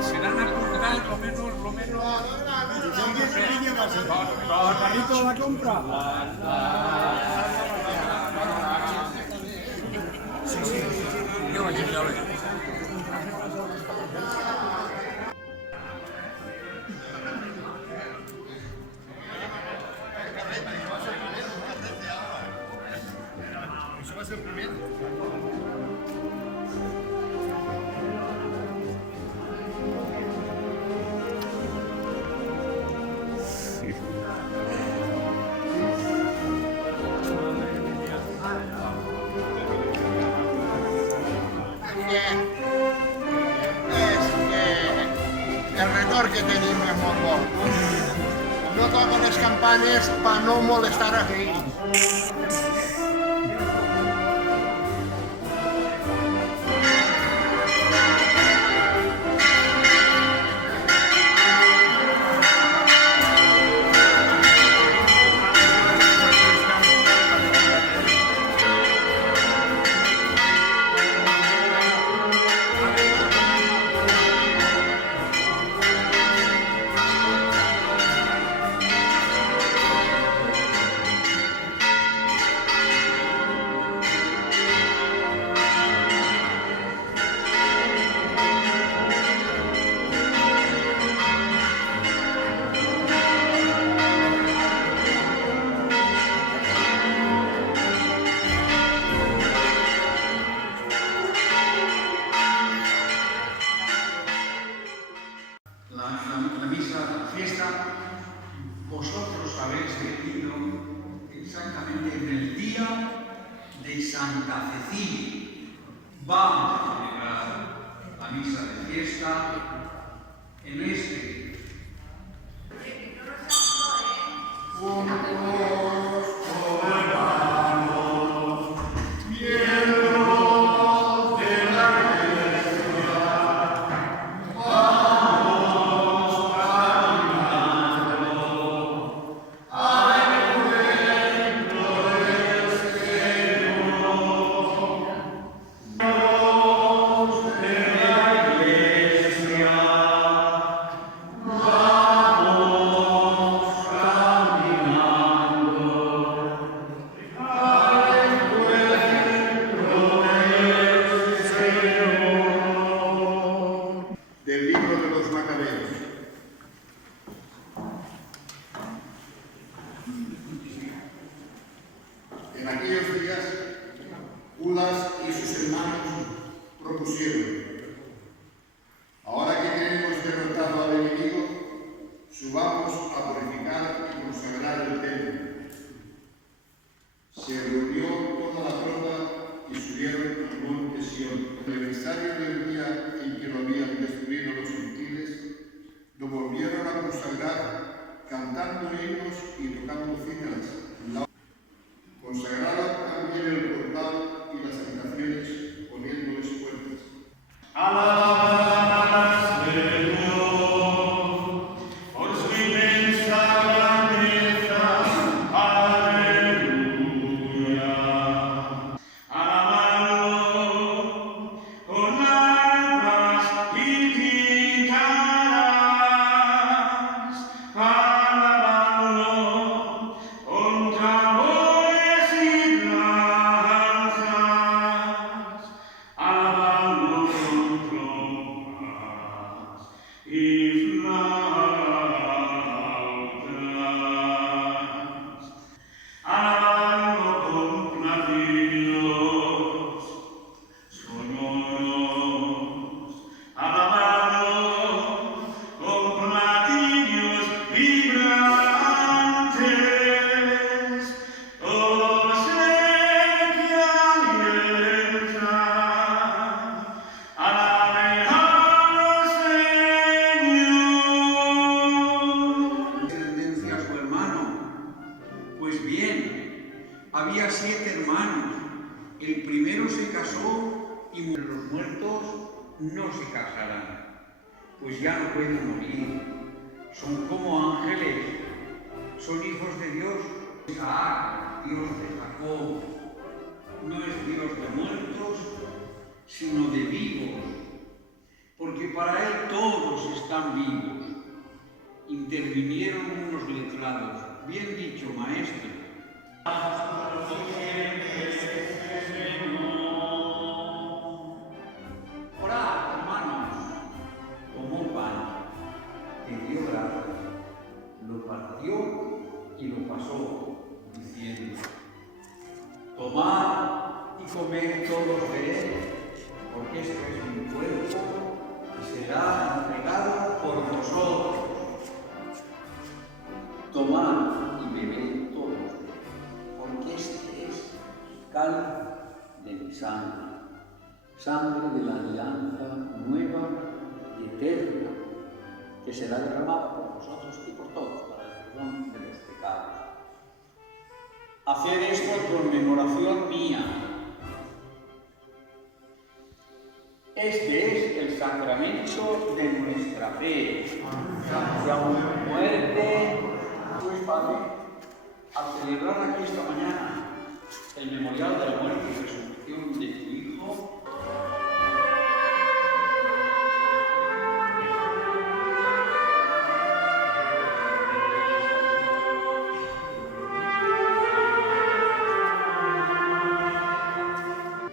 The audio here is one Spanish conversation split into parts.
será natural, lo menos... ¿Para carrito la compra? Sí. Yo aquí ya veo. Eso va a ser primero. El retorn que tenim és molt bo. No toquen les campanes per no molestar a ells. La misa, la fiesta, vosotros habéis venido exactamente en el día de Santa Cecilia. Vamos a celebrar la misa de fiesta en este. Del libro de los Macabeos. En aquellos días, Judas y sus hermanos propusieron: ahora que tenemos derrotado al enemigo, subamos a purificar y consagrar el templo. Se reunió toda la tropa y subieron al monte Sión. En el aniversario del día en que lo habían destruido los gentiles, lo volvieron a consagrar cantando himnos y tocando cítaras. Consagraron también el portal y las habitaciones poniéndoles puertas. Alabad, Señor, por su inmensa grandeza. Aleluya. Alabadlo con arpas y cítaras. Alabadlo con tambores y danzas. Alabadlo con trompas y flautas. Alabadlo con platillos sonoros. Alabadlo con platillos vibrantes. Todo ser que alienta. Alaben al Señor. Descendencia a su hermano. Pues bien, había 7 hermanos. El primero se casó y murió. Los muertos no se casarán, pues ya no pueden morir. Son como ángeles, son hijos de Dios. Isaac, Dios de Jacob, no es Dios de muertos, sino de vivos. están vivos. Intervinieron unos letrados. Bien dicho, maestro. Orad, hermanos. Tomó pan, te dio gracias, lo partió y lo pasó, diciendo: tomad y comed todos de él, porque esto es mi cuerpo y será entregado por vosotros. Tomad y bebed todos de él, porque este es cáliz de mi sangre, sangre de la alianza nueva y eterna, que será derramada por vosotros y por todos para el perdón de los pecados. Haced esto en conmemoración mía. Este es el sacramento de nuestra fe. Que aún muerte, pues Padre, al celebrar aquí esta mañana el memorial de la muerte y resurrección de tu Hijo,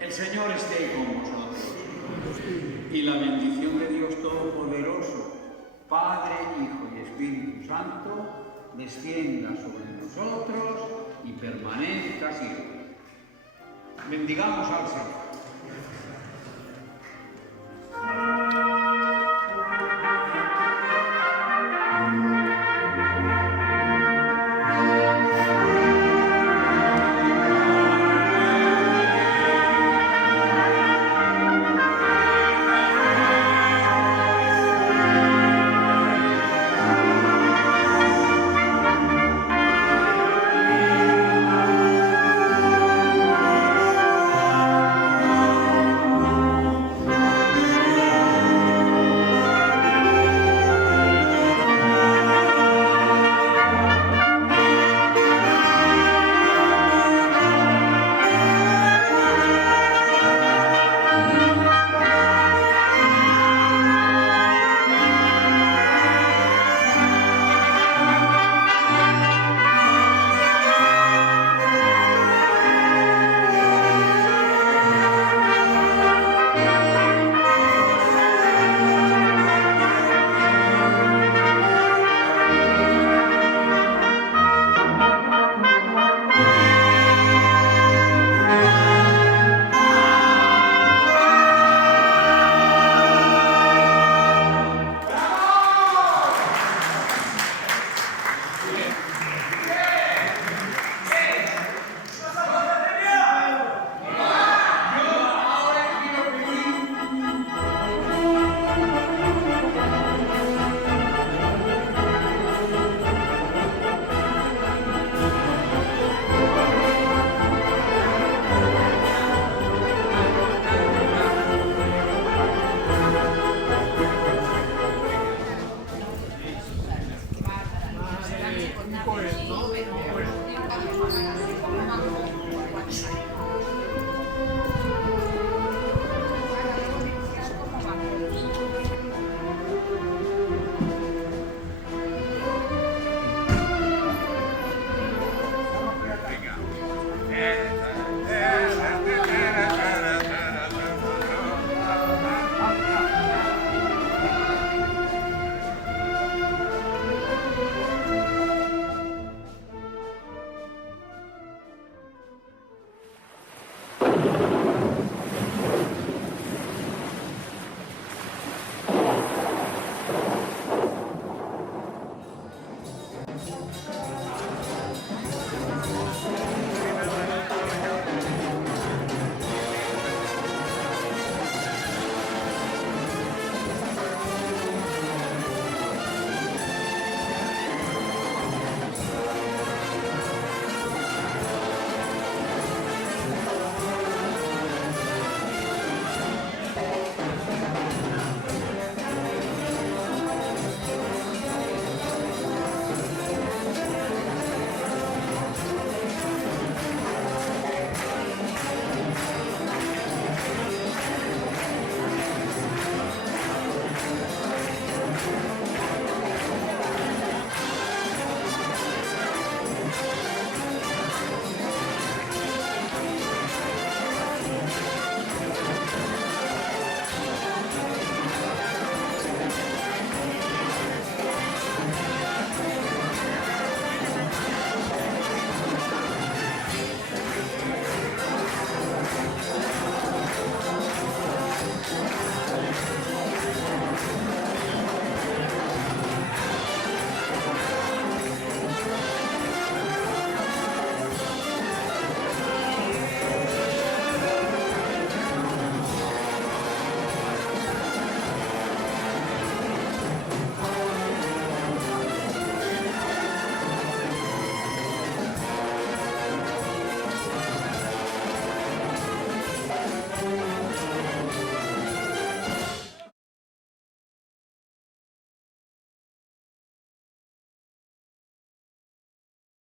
el Señor esté con vosotros. Y la bendición de Dios Todopoderoso, Padre, Hijo y Espíritu Santo, descienda sobre nosotros y permanezca siempre. Bendigamos al Señor.